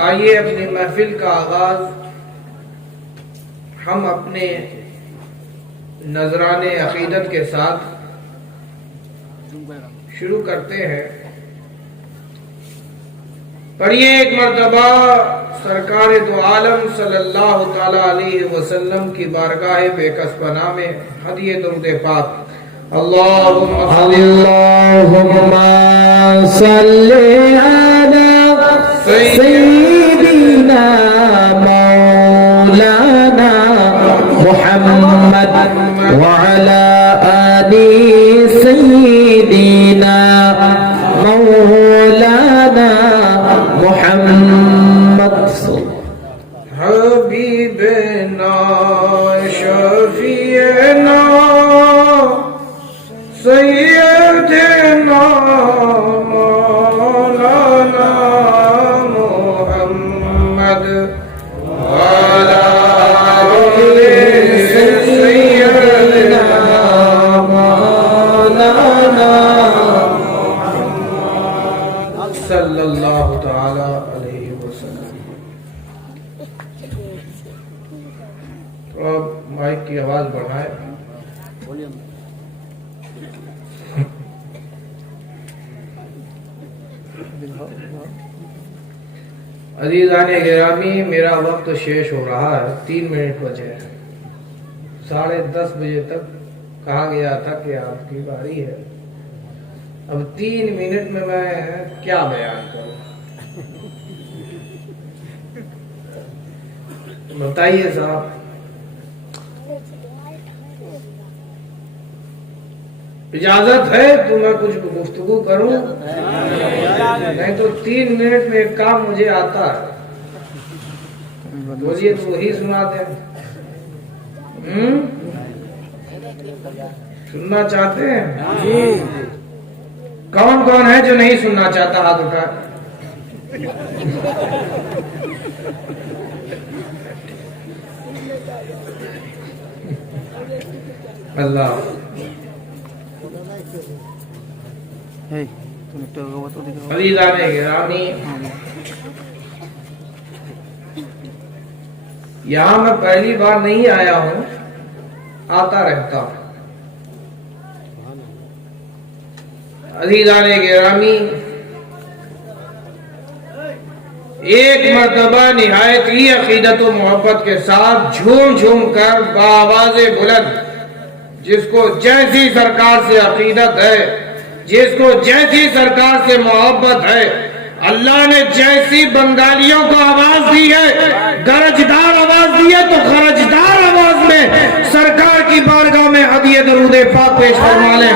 आइए अपनी महफिल का आगाज हम अपने नजराने अकीदत के साथ शुरू करते हैं। पढ़िए एक मर्तबा सरकार दो आलम सल्लल्लाहु ताला अलैहि वसल्लम की बारगाह बेकसपना में हदिये दुरूद पाक अल्लाहुम्मा सल्ली अला सय्यिदिना मौलाना मुहम्मद व अला आलि सय्यिदिना मौलाना मुहम्मद हबीबना शफीना सय्यदना मौलाना मुहम्मद वाला सय्यदना मौलाना सल्लल्लाहु ताला अलैहि वसल्लम। तो अब माइक की आवाज बढ़ाए। अजीज़ाने गिरामी, मेरा वक्त शेष हो रहा है। 3 मिनट बचे हैं। 10:30 बजे तक कहा गया था कि आपकी बारी है। अब 3 मिनट में मैं क्या बयान करूं? बताइए साहब। इजाजत है तो मैं कुछ गुफ्तगू करूं? नहीं तो 3 मिनट में एक काम मुझे आता है, बोलिए तो वही सुना दे। सुनना चाहते हैं? कौन कौन है जो नहीं सुनना चाहता? हाथ उठा। अल्लाह अज़ीज़ाने गिरामी, यहाँ मैं पहली बार नहीं आया हूँ, आता रहता हूँ। अज़ीज़ाने गिरामी, एक मर्तबा निहायत ही अकीदत व मोहब्बत के साथ झूम झूम कर बाआवाज़े बुलंद, जिसको जैसी सरकार से अकीदत है, जिसको जैसी सरकार से मोहब्बत है, अल्लाह ने जैसी बंगालियों को आवाज दी है, गरजदार आवाज दी है, तो गरजदार आवाज में सरकार की बारगाह में हदिये दुरूद पाक पेश फरमा लें।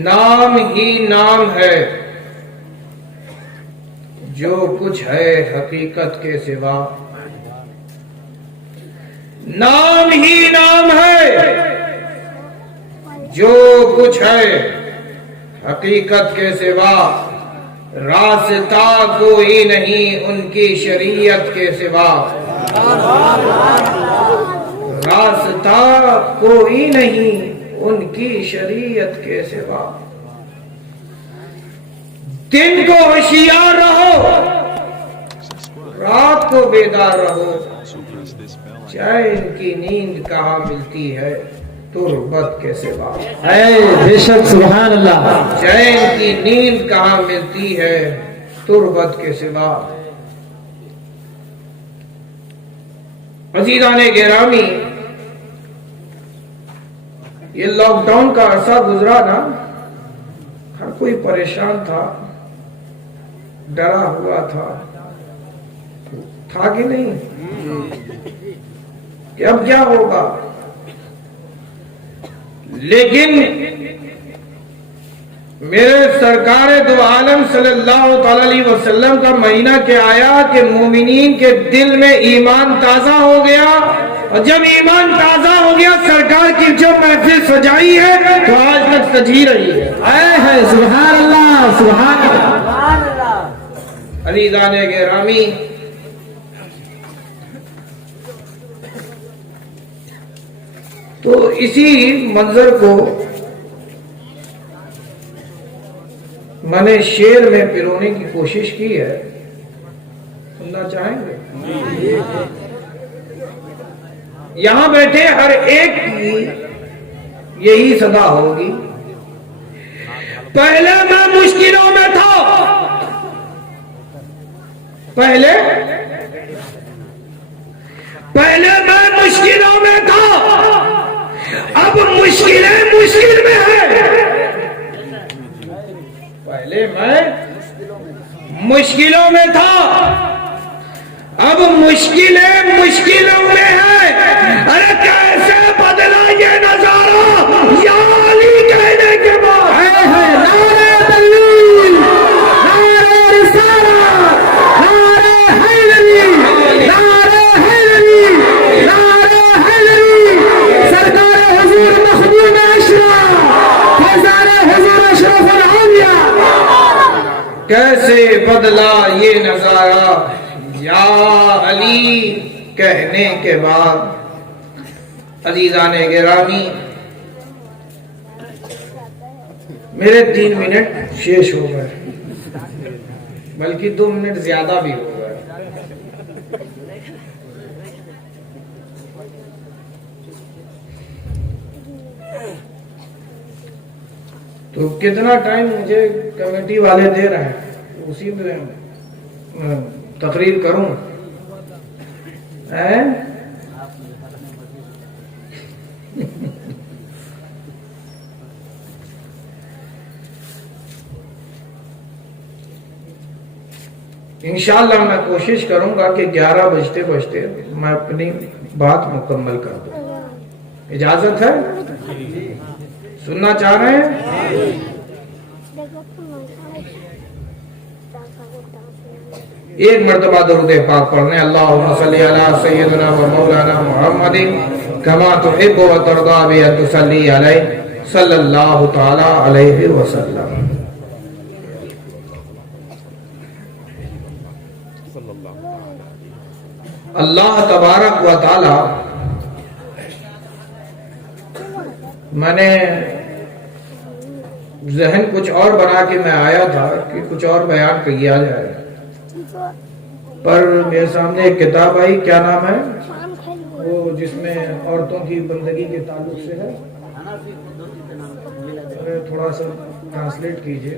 नाम ही नाम है, जो कुछ है हकीकत के सिवा। नाम ही नाम है, जो कुछ है हकीकत के सिवा। रास्ता कोई नहीं उनकी शरीयत के सिवा। रास्ता कोई नहीं उनकी शरीयत के सिवा। दिन को होशियार रहो, रात को बेदार रहो, चाहे इनकी नींद कहाँ मिलती है तुरबत के सिवा। बेशक सुभान अल्लाह। चाहे इनकी नींद कहाँ मिलती है तुरबत के सिवा। अज़ीज़ाने गिरामी, ये लॉकडाउन का अरसा गुजरा ना, हर कोई परेशान था, डरा हुआ था कि नहीं कि अब क्या होगा। लेकिन मेरे सरकार दो आलम सल्लल्लाहु अलैहि वसल्लम का महीना क्या आया कि मोमिनीन के दिल में ईमान ताजा हो गया, और जब ईमान ताजा हो गया सरकार की जो महफिल सजाई है तो आज तक सजी रही है। सुभान अल्लाह, सुभान अल्लाह। अलीजान गिरामी, तो इसी मंजर को मैंने शेर में पिरोने की कोशिश की है, सुनना चाहेंगे? यहां बैठे हर एक की यही सदा होगी, पहले मैं मुश्किलों में था, पहले मैं मुश्किलों में था, अब मुश्किलें मुश्किल में है। पहले मैं मुश्किलों में था, अब मुश्किलें मुश्किलों में है। अरे कैसे बदला ये नजारा या अली कहने के बाद। नारे तकबीर, नारे रिसालत, नारे हैदरी, नारे हैदरी, नारे हैदरी। सरकार हुजूर मखदूम अशरफ, फैज़ान हुजूर अशरफुल औलिया। कैसे बदला ये नजारा या अली कहने के बाद। अजीजान गिरामी, मेरे 3 मिनट शेष हो गए, बल्कि 2 मिनट ज्यादा भी हो गए। तो कितना टाइम मुझे कमेटी वाले दे रहे हैं, उसी में तकरीर करूं? इंशाअल्लाह मैं कोशिश करूंगा कि 11 बजते बजते मैं अपनी बात मुकम्मल कर दूं। इजाजत है? सुनना चाह रहे हैं? एक मर्तबा दरूद पाक पढ़ने, अल्लाहुम्मा सल्ली अला सय्यिदिना व मौलाना मुहम्मदिन कमा तुहिब्बु व तर्दा बि अन तुसल्ली अलैहि सल्लल्लाहु तआला अलैहि वसल्लम। अल्लाह तबारक व तआला, मैंने जहन कुछ और बना के मैं आया था कि कुछ और बयान किया जाए, पर मेरे सामने एक किताब आई, क्या नाम है वो, जिसमें औरतों की बंदगी के ताल्लुक से है। थोड़ा सा ट्रांसलेट कीजिए।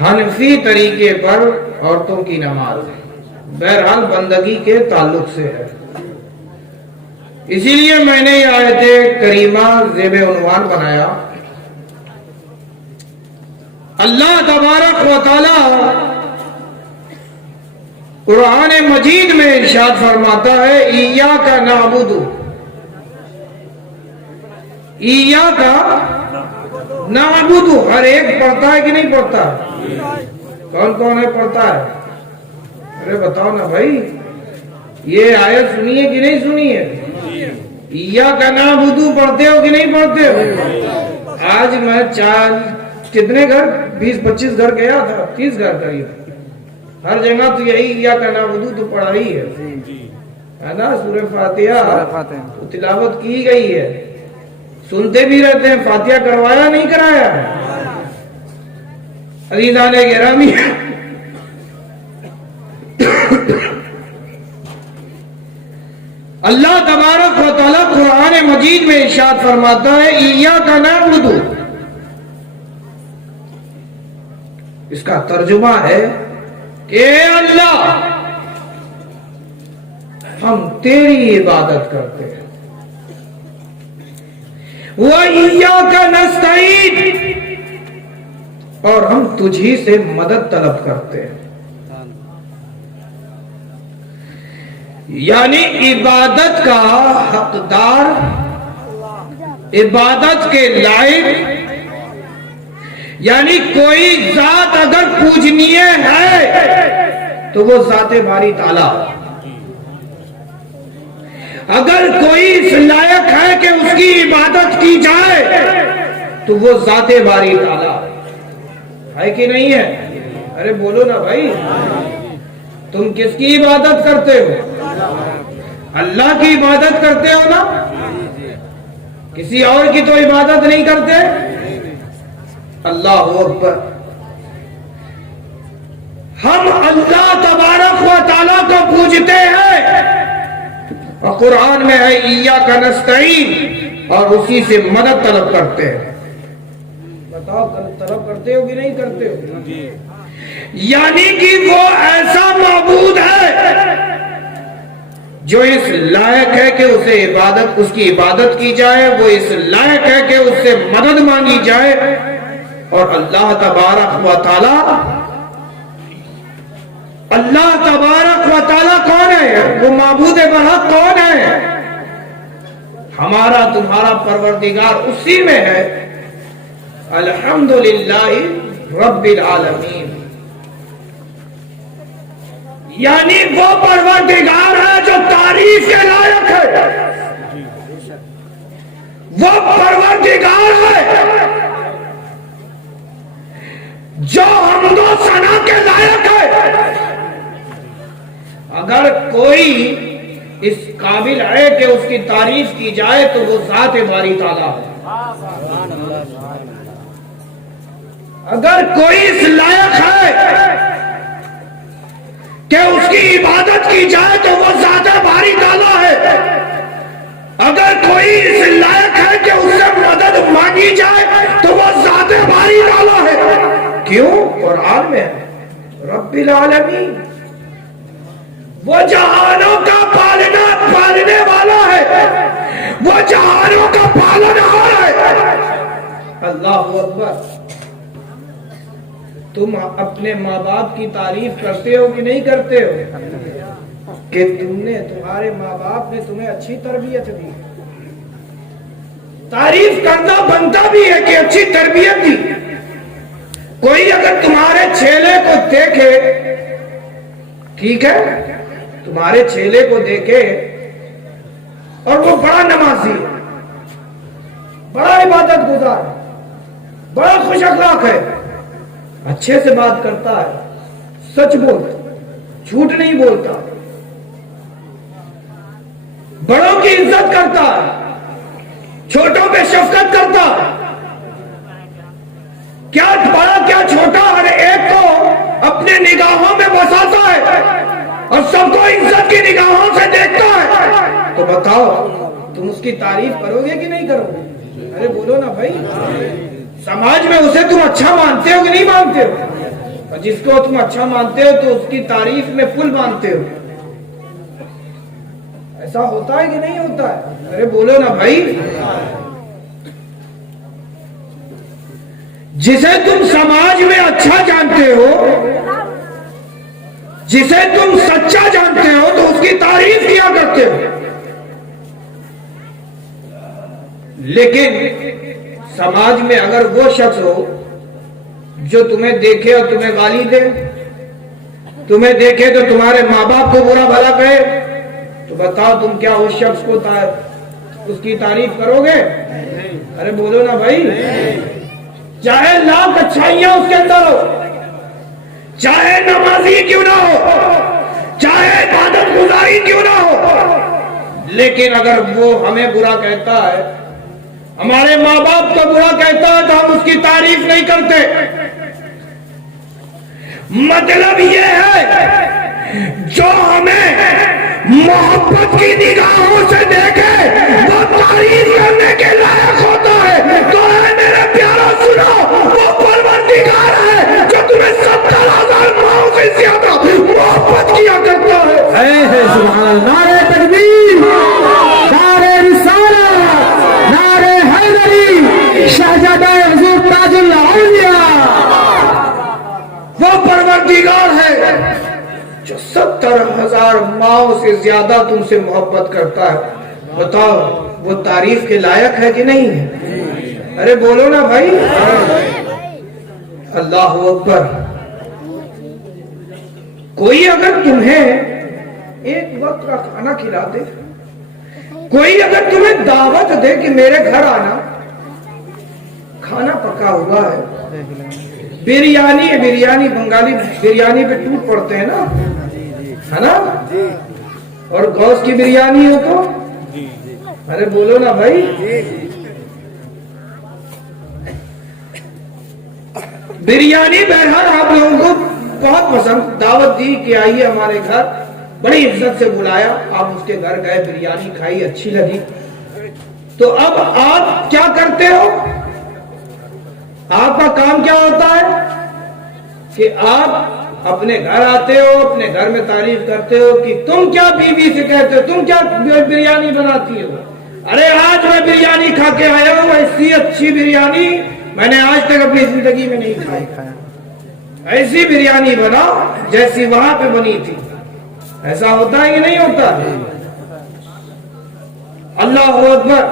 हनफी तरीके पर औरतों की नमाज, बहरहाल बंदगी के ताल्लुक से है। इसीलिए मैंने ये आयत करीमा ज़ेबे उन्वान बनाया। अल्लाह तबारक व तआला कुरान मजीद में इरशाद फरमाता है, इय्याका नअबुदु, इय्याका नअबुदु। हर एक पढ़ता है कि नहीं पढ़ता? कौन कौन है पढ़ता है? अरे बताओ ना भाई, ये आयत सुनी है कि नहीं सुनी है? इय्याका नअबुदु पढ़ते हो कि नहीं पढ़ते हो? आज मैं कितने घर, 20-25 घर गया था, 30 घर करीब, हर जगह तो यही इय्याका नअबुदु तो पढ़ा ही है ना। सूरह फातिहा तो तिलावत की गई है, सुनते भी रहते हैं। फातिहा करवाया नहीं कराया? अज़ीज़ान गिरामी, अल्लाह तबारक व तआला कुरान मजीद में इरशाद फरमाता है, इय्याका नअबुदु। इसका तर्जुमा है कि अल्लाह, हम तेरी इबादत करते हैं। व इय्याका नस्तईन, और हम तुझी से मदद तलब करते हैं। यानी इबादत का हकदार इबादत के लायक, यानी कोई जात अगर पूजनीय है तो वो जाते बारी ताला। अगर कोई इस लायक है कि उसकी इबादत की जाए तो वो जाते बारी ताला है कि नहीं है? अरे बोलो ना भाई, तुम किसकी इबादत करते हो? अल्लाह की इबादत करते हो ना? किसी और की तो इबादत नहीं करते। अल्लाह अकबर। हम अल्लाह तबारक व तआला को पूजते हैं और कुरान में है इय्याका नस्तईन, और उसी से मदद तलब करते हैं। बताओ तलब करते हो कि नहीं करते हो? यानी कि वो ऐसा माबूद है जो इस लायक है कि उसे इबादत, उसकी इबादत की जाए, वो इस लायक है कि उससे मदद मांगी जाए। और अल्लाह तबारक व तआला, अल्लाह तबारक व तआला कौन है? वो माबूद बरहक कौन है? हमारा तुम्हारा परवरदिगार उसी में है। अल्हम्दुलिल्लाहि रब्बिल आलमीन। यानी वो परवरदिगार है जो तारीफ के लायक है। वो परवरदिगार है जो हमदो सना के लायक है। अगर कोई इस काबिल है कि उसकी तारीफ की जाए तो वो ज़ात बारी ताला है। अगर कोई इस लायक है कि उसकी इबादत की जाए तो वो ज़ात बारी ताला है। अगर कोई इस लायक है कि उससे मदद मांगी जाए तो वो ज़ात बारी ताला है। क्यों? कुरान में रब्बिल आलमीन, वो जहानों का पालने वाला है, वो जहानों का पालनहार है। अल्लाहु अकबर। तुम अपने माँ बाप की तारीफ करते हो कि नहीं करते हो? कि तुम्हारे माँ बाप ने तुम्हें अच्छी तरबियत दी। तारीफ करना बनता भी है कि अच्छी तरबियत दी। कोई अगर तुम्हारे चेले को देखे, ठीक है, तुम्हारे चेले को देखे और वो बड़ा नमाजी, बड़ा इबादत गुजार, बड़ा खुश अखलाक है, अच्छे से बात करता है, सच बोलता, झूठ नहीं बोलता, बड़ों की इज्जत करता है, छोटों पे शफकत करता है, क्या बड़ा क्या छोटा हर एक को अपने निगाहों में बसाता है और सबको इज्जत की निगाहों से देखता है। तो बताओ तुम उसकी तारीफ करोगे कि नहीं करोगे? अरे बोलो ना भाई। समाज में उसे तुम अच्छा मानते हो कि नहीं मानते हो? और जिसको तुम अच्छा मानते हो तो उसकी तारीफ में पुल मानते हो। ऐसा होता है कि नहीं होता है? अरे बोलो ना भाई। जिसे तुम समाज में अच्छा जानते हो, जिसे तुम सच्चा जानते हो, तो उसकी तारीफ किया करते हो। लेकिन समाज में अगर वो शख्स हो जो तुम्हें देखे और तुम्हें गाली दे, तुम्हें देखे तो तुम्हारे माँ बाप को बुरा भला कहे, तो बताओ तुम क्या उस शख्स को उसकी तारीफ करोगे? अरे बोलो ना भाई। चाहे लाख अच्छाइयां उसके अंदर हो, चाहे नमाजी क्यों ना हो, चाहे इबादत गुजारी क्यों ना हो, लेकिन अगर वो हमें बुरा कहता है, हमारे माँ बाप को बुरा कहता है, तो हम उसकी तारीफ नहीं करते। मतलब ये है जो हमें मोहब्बत की निगाहों से देखे वो तारीफ करने के लायक होता है। तो है मेरे प्यारा, सुनो, वो परवरदिगार है जो तुम्हें 70,000 माओ से ज्यादा मोहब्बत किया करता है। सुभान अल्लाह। नारे तकबीर, नारे रिसालत, नारे हैदरी, शहजादा हुजूर ताजुल औलिया। वो परवरदिगार है जो 70,000 माओ से ज्यादा तुमसे मोहब्बत करता है। बताओ वो तारीफ के लायक है कि नहीं है? अरे बोलो ना भाई। अल्लाह अकबर। कोई अगर तुम्हें एक वक्त का खाना खिला दे, कोई अगर तुम्हें दावत दे कि मेरे घर आना, खाना पका हुआ है, बिरयानी है, बिरयानी बंगाली बिरयानी पे टूट पड़ते हैं ना, है ना, और गौश की बिरयानी हो तो, अरे बोलो ना भाई। बिरयानी बहरहाल आप लोगों को बहुत पसंद, दावत दी कि आइए हमारे घर, बड़ी इज्जत से बुलाया, आप उसके घर गए, बिरयानी खाई, अच्छी लगी। तो अब आप क्या करते हो? आपका काम क्या होता है कि आप अपने घर आते हो, अपने घर में तारीफ करते हो कि तुम क्या बीवी से कहते हो, तुम क्या बिरयानी बनाती हो। अरे आज मैं बिरयानी खा के आया हूं, ऐसी अच्छी बिरयानी मैंने आज तक अपनी जिंदगी में नहीं खाई। ऐसी बिरयानी बनाओ जैसी वहां पे बनी थी। ऐसा होता है कि नहीं होता? अल्लाह अकबर।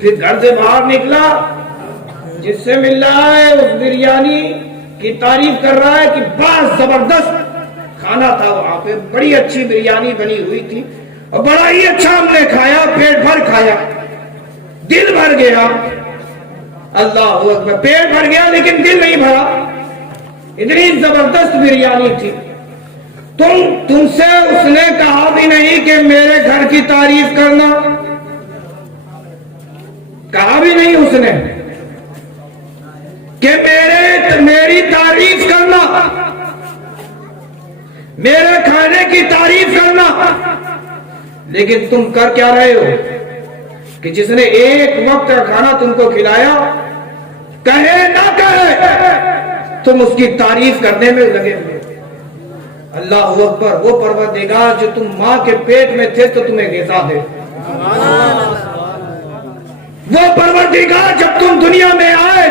फिर घर से बाहर निकला, जिससे मिल रहा है उस बिरयानी की तारीफ कर रहा है कि बहुत जबरदस्त खाना था, वहां पे बड़ी अच्छी बिरयानी बनी हुई थी और बड़ा ही अच्छा हमने खाया, पेट भर खाया, दिल भर गया। अल्लाह अकबर। पेट भर गया लेकिन दिल नहीं भरा, इतनी जबरदस्त बिरयानी थी। तुमसे उसने कहा भी नहीं कि मेरे घर की तारीफ करना, कहा भी नहीं उसने कि मेरी तारीफ करना, मेरे खाने की तारीफ करना। लेकिन तुम कर क्या रहे हो कि जिसने एक वक्त का खाना तुमको खिलाया, कहे ना कहे, तुम उसकी तारीफ करने में लगे हुए। अल्लाह अकबर। वो परवरदिगार जो तुम मां के पेट में थे तो तुम्हें ग़िज़ा दे, वो परवरदिगार जब तुम दुनिया में आए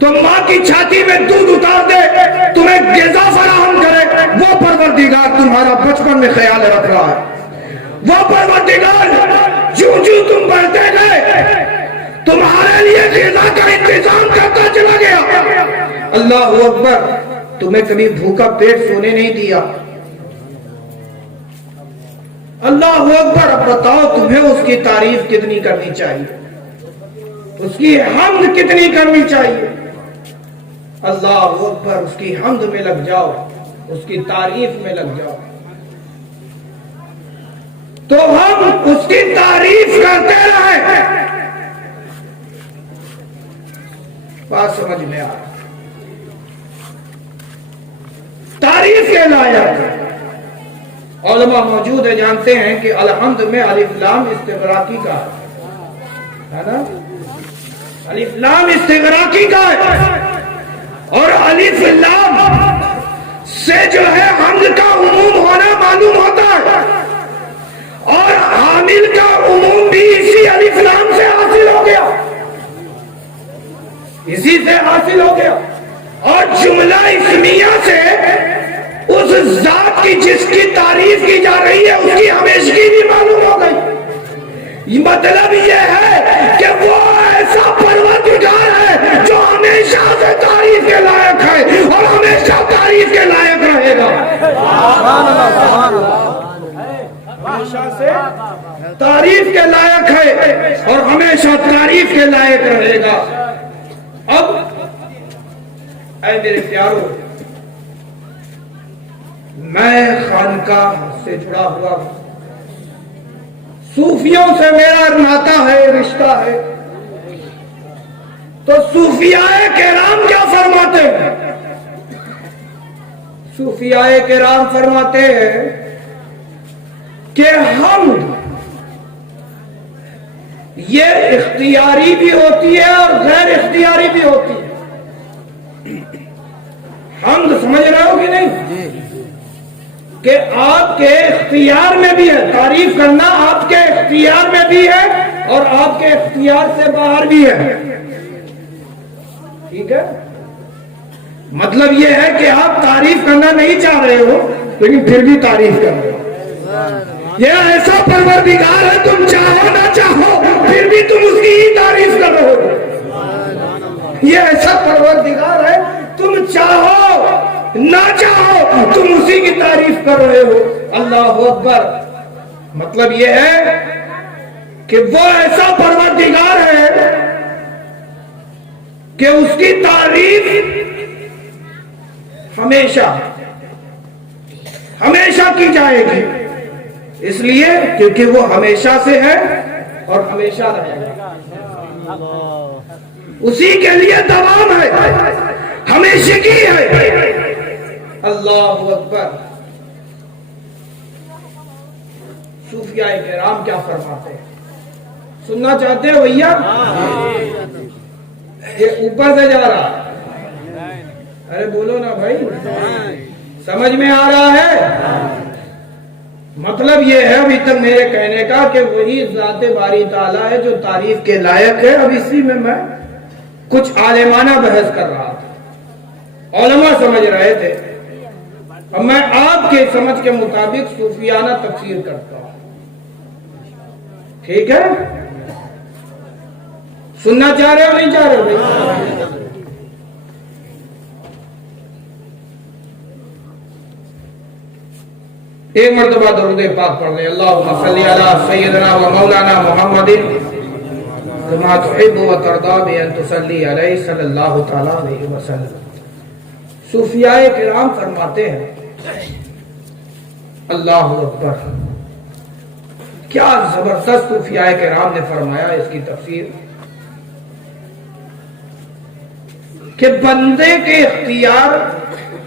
तो मां की छाती में दूध उतार दे, तुम्हें ग़िज़ा फराहम करे, वो परवरदिगार तुम्हारा बचपन में ख्याल रख रहा है। वो परवरदिगार जो तुम बढ़ते गए तुम्हारे लिए ग़िज़ा का इंतजाम करता चला गया। अल्लाह अकबर। तुम्हें कभी भूखा पेट सोने नहीं दिया। अल्लाह अकबर। अब बताओ तुम्हें उसकी तारीफ कितनी करनी चाहिए, उसकी हम्द कितनी करनी चाहिए। अल्लाह अकबर। उसकी हम्द में लग जाओ, उसकी तारीफ में लग जाओ, तो हम उसकी तारीफ करते रहे। बात समझ में आ, तारीफ के लायक उलमा मौजूद है, जानते हैं कि अलहम्द में अलिफ लाम इस्तिग़राक़ी का है ना, अलिफ लाम इस्तिग़राक़ी का है, और अलिफ लाम से जो है हम्द का उमूम होना मालूम होता है, और हामिल का उमूम भी इसी अलिफ लाम से हासिल हो गया, इसी से हासिल हो गया। और जुमला इस्मिया से उस जात की जिसकी तारीफ की जा रही है उसकी हमेशगी भी मालूम हो गई। मतलब ये है कि वो ऐसा परवरदिगार है जो हमेशा से तारीफ के लायक है और हमेशा तारीफ के लायक रहेगा। हमेशा से तारीफ के लायक है और हमेशा तारीफ के लायक रहेगा। अब ऐ मेरे प्यारों, मैं खानकाह से जुड़ा हुआ हूं, सूफियों से मेरा नाता है, रिश्ता है। तो सूफियाए केराम क्या फरमाते हैं? सूफियाए केराम फरमाते हैं कि हम ये इख्तियारी भी होती है और गैर इख्तियारी भी होती है। हम तो समझ रहे हो कि नहीं कि आपके इख्तियार में भी है, तारीफ करना आपके इख्तियार में भी है और आपके इख्तियार से बाहर भी है। ठीक है, मतलब यह है कि आप तारीफ करना नहीं चाह रहे हो लेकिन फिर भी तारीफ कर रहे हो। ये ऐसा परवरदिगार है, तुम चाहो ना चाहो फिर भी तुम उसकी ही तारीफ कर रहे हो। ये ऐसा परवरदिगार है, तुम चाहो ना चाहो तुम उसी की तारीफ कर रहे हो। अल्लाह अकबर। मतलब ये है कि वो ऐसा परवरदिगार है कि उसकी तारीफ हमेशा हमेशा की जाएगी, इसलिए क्योंकि वो हमेशा से है और हमेशा रहेगा। उसी के लिए दवाम है, हमेशा की है। अल्लाह अकबर। सूफियाए किराम क्या फरमाते हैं, सुनना चाहते हो भैया? ये ऊपर से जा रहा, अरे बोलो ना भाई, समझ में आ रहा है? मतलब ये है अभी तक मेरे कहने का कि वही ज़ाते बारी ताला है जो तारीफ के लायक है। अब इसी में मैं कुछ आलिमाना बहस कर रहा था, उलमा समझ रहे थे, अब मैं आपके समझ के मुताबिक सूफियाना तफसीर करता हूं। ठीक है, सुनना चाह रहे हो नहीं चाह रहे हो? एक मर्तबा दरूद पाक पढ़ लें। अल्लाहुम्मा सल्ली अला सय्यिदना व मौलाना मुहम्मदिन कमा तुहिब्बु व तर्दा बि अन तुसल्ली अलैहि सल्लल्लाहु तआला अलैहि वसल्लम। सूफियाए किराम फरमाते हैं, अल्लाहु अकबर, क्या जबरदस्त सूफियाए किराम ने फरमाया इसकी तफसीर कि बंदे के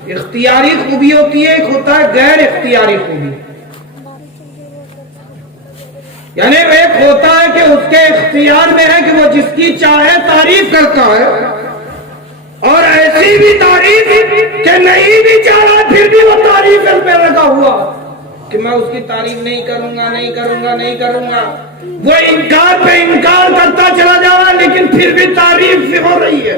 इख्तियारी खूबी होती है, एक होता है गैर इख्तियारी खूबी। यानी एक होता है कि उसके इख्तियार में है कि वो जिसकी चाहे तारीफ करता है, और ऐसी भी तारीफ कि नहीं भी चाह रहा फिर भी वो तारीफ पे लगा हुआ कि मैं उसकी तारीफ नहीं करूंगा, नहीं करूंगा, नहीं करूंगा। वो इनकार पे इनकार करता चला जा रहा है, लेकिन फिर भी तारीफ हो रही है।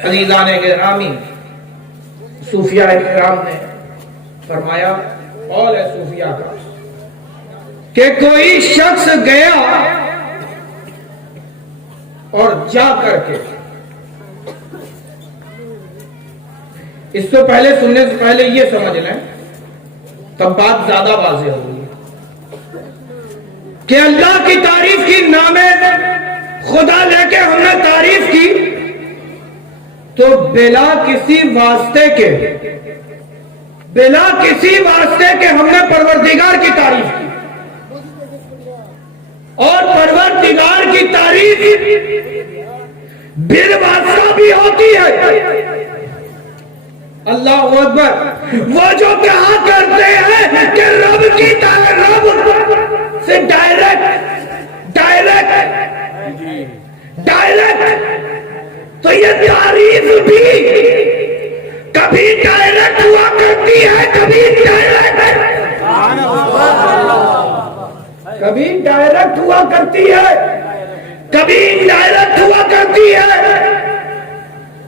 अजीज़ान गिरामी, सूफिया किराम ने फरमाया, और है सूफिया का कि कोई शख्स गया और जा करके, इससे पहले सुनने से पहले ये समझ लें, तब बात ज्यादा वाज़ेह होगी कि अल्लाह की तारीफ की, नामे खुदा लेके हमने तारीफ की तो बिला किसी वास्ते के हमने परवरदिगार की तारीफ की, और परवरदिगार की तारीफ बिल वास्ता भी होती है। अल्लाह अकबर। वो जो कहा करते हैं कि रब से डायरेक्ट, तो ये तारीफ भी कभी डायरेक्ट हुआ करती है, कभी डायरेक्ट हुआ करती है, कभी इनडायरेक्ट हुआ करती है,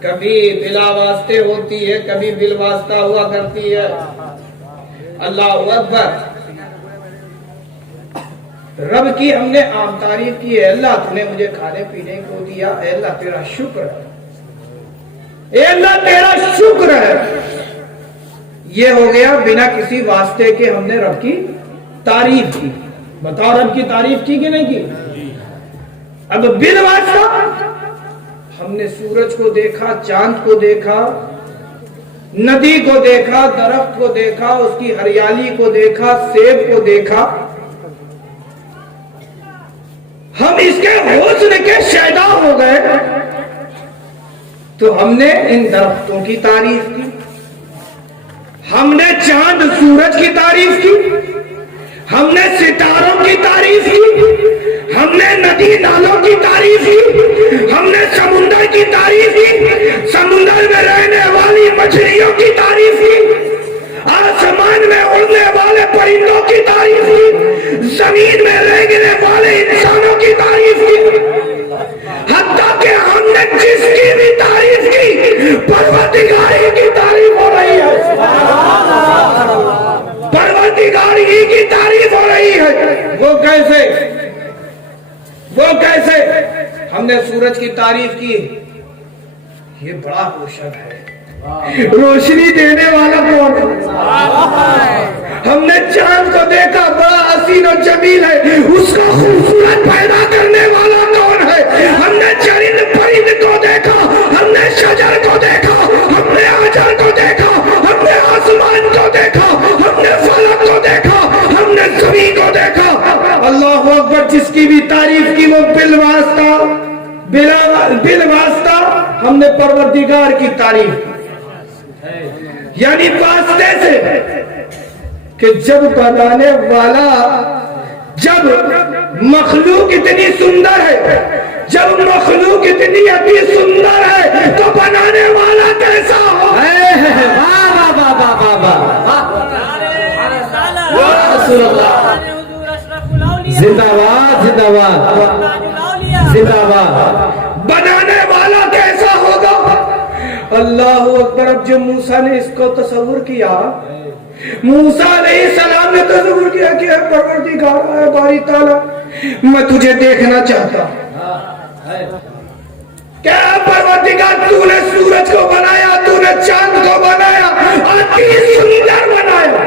कभी बिला वास्ते होती है, कभी बिल वास्ता हुआ करती है। अल्लाह अकबर। रब की हमने आम तारीफ की है, अल्लाह तूने मुझे खाने पीने को दिया, अल्लाह तेरा शुक्र है, अल्लाह तेरा शुक्र है। ये हो गया बिना किसी वास्ते के हमने रब की तारीफ की। बताओ रब की तारीफ की कि नहीं की? अब बिन वास्ता हमने सूरज को देखा, चांद को देखा, नदी को देखा, दरख्त को देखा, उसकी हरियाली को देखा, सेब को देखा, हम इसके हुस्न के शैदा हो गए, तो हमने इन दरख्तों की तारीफ की, हमने चांद सूरज की तारीफ की, हमने सितारों की तारीफ की, हमने नदी नालों की तारीफ की, हमने समुंदर की तारीफ की, समुंदर में रहने वाली मछलियों की तारीफ की, आसमान में उड़ने वाले परिंदों की तारीफ की, जमीन में रेंगने वाले इंसानों की तारीफ की, हत्ता कि हमने जिसकी भी तारीफ की परवरदिगार की तारीफ हो रही है। ही की तारीफ हो रही है। वो कैसे? वो कैसे? हमने सूरज की तारीफ की, ये बड़ा रोशन है। रोशनी देने वाला कौन है? हमने चांद को देखा, बड़ा हसीन और जमील है, उसका खूबसूरत पैदा करने वाला कौन है? हमने चरिंद परिंद को देखा, हमने शजर को देखा, हमने आजर को देखा, हमने आसमान को देखा, हमने फलक को देखा, हमने जमीन को देखा। अल्लाह अकबर। जिसकी भी तारीफ की वो बिल वास्ता हमने परवरदिगार की तारीफ की, यानी वास्ते से कि जब बनाने वाला, जब मखलूक इतनी सुंदर है, जब मखलूक इतनी अति सुंदर है, तो बनाने वाला कैसा हो? जिंदाबाद जिंदाबाद जिंदाबाद। बनाने वाला कैसा होगा? अल्लाह अकबर। अब जब मूसा ने इसको तस्वुर किया, मूसा अलैहिस्सलाम ने तस्वुर किया कि परवरदिगार है बारी ताला, मैं तुझे देखना चाहता हूं। क्या परवरदिगार, तूने सूरज को बनाया, तूने चांद को बनाया, अति सुंदर बनाया,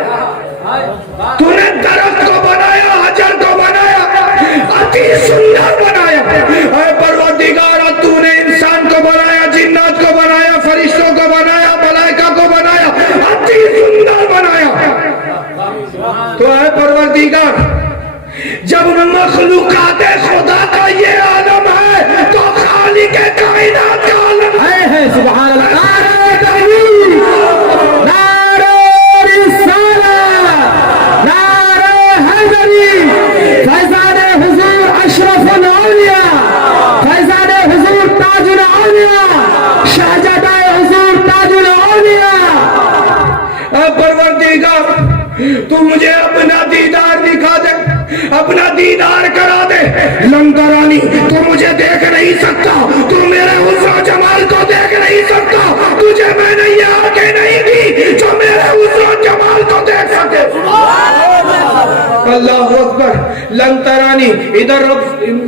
तूने दरख्त को बनाया, हजर को बनाया, अति सुंदर बनाया। परवरदिगार, तूने इंसान को बनाया, जिन्नात को बनाया, फरिश्तों को बनाया, मलाइका को बनाया, अति सुंदर बनाया। तो है परवरदिगार, जब मखलूकात खुदा का ये आलम है, तो खालिक कायनात का आलम है। सुभान अल्लाह। तू मुझे अपना दीदार दिखा दे, अपना दीदार करा दे। लंकारानी, तू मुझे देख नहीं सकता, तू मेरे हुस्न जमाल को देख नहीं सकता, तुझे मैंने ये आंखें नहीं दी जो मेरे हुस्न जमाल को देख सके। अल्लाह अकबर। लंकारानी, इधर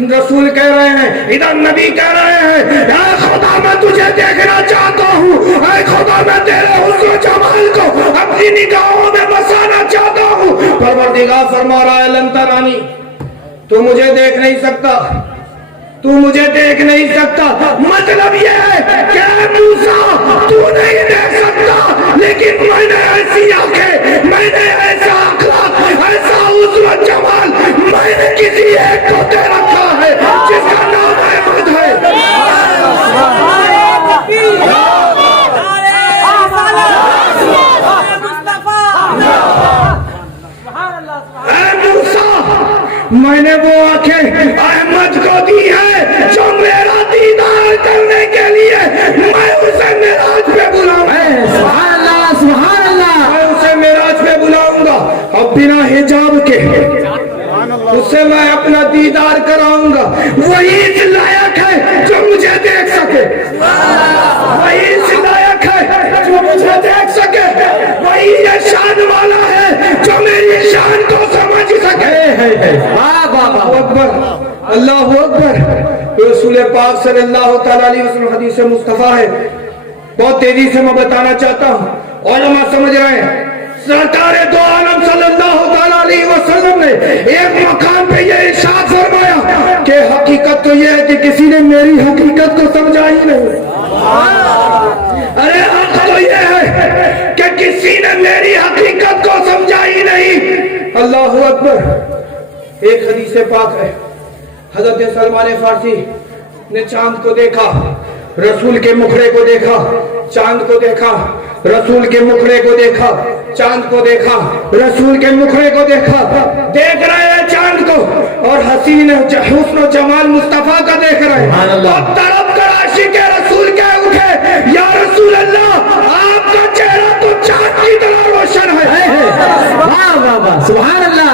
रसूल कह रहे हैं, इधर नबी कह रहे हैं, या खुदा मैं तुझे देखना चाहता हूँ, ऐ खुदा मैं तेरे हुस्न जमाल को अपनी निगाहों में बसाना चाहता हूँ। परवरदिगार फरमा रहा है, लंकारानी तू मुझे देख नहीं सकता, तू मुझे देख नहीं सकता। मतलब यह है कि मूसा तू नहीं देख सकता, लेकिन मैंने ऐसी आंखें, मैंने ऐसा अखलाक, ऐसा हुस्न जमाल मैंने किसी एक को दे रखा है जिसका नाम अहमद है। मैंने वो आंखें अहमद को दी है जो मेरा दीदार करने के लिए मैं उसे मेराज पे बुलाऊंगा। सुभान अल्लाह सुभान अल्लाह। मैं उसे मेराज पे बुलाऊंगा और बिना हिजाब के उससे मैं अपना दीदार कराऊंगा। वही इस लायक है जो मुझे देख सके, वही इस लायक है जो मुझे देख सके, वही ये शान वाला है जो मेरी शान को समझ सके। अकबर, अल्लाह अकबर। रसूल पाक सल्लल्लाहु तआला अलैहि वसल्लम हदीस मुस्तफा है, बहुत तेजी से मैं बताना चाहता हूँ और हम समझ रहे हैं। सरकार दो आलम सल्लल्लाहु तआला अलैहि वसल्लम ने एक मकाम पे ये इरशाद फरमाया कि हकीकत तो ये है कि किसी ने मेरी हकीकत को समझा ही नहीं। अरे हक तो ये है कि किसी ने मेरी हकीकत को समझा ही नहीं। अल्लाह अकबर। एक हदीस पाक है, हजरत सलमान फारसी ने चांद को देखा, रसूल के मुखड़े को देखा, चांद को देखा, रसूल के मुखड़े को देखा, चांद को देखा, रसूल के मुखड़े को देखा। देख रहे हैं चांद को और हसीन हुस्न जमाल मुस्तफा का देख रहे हैं और तड़प कर आशिक रसूल के उठे, या रसूल अल्लाह आपका चेहरा तो चांद की तरह रोशन है। वाह वाह वाह सुभान अल्लाह।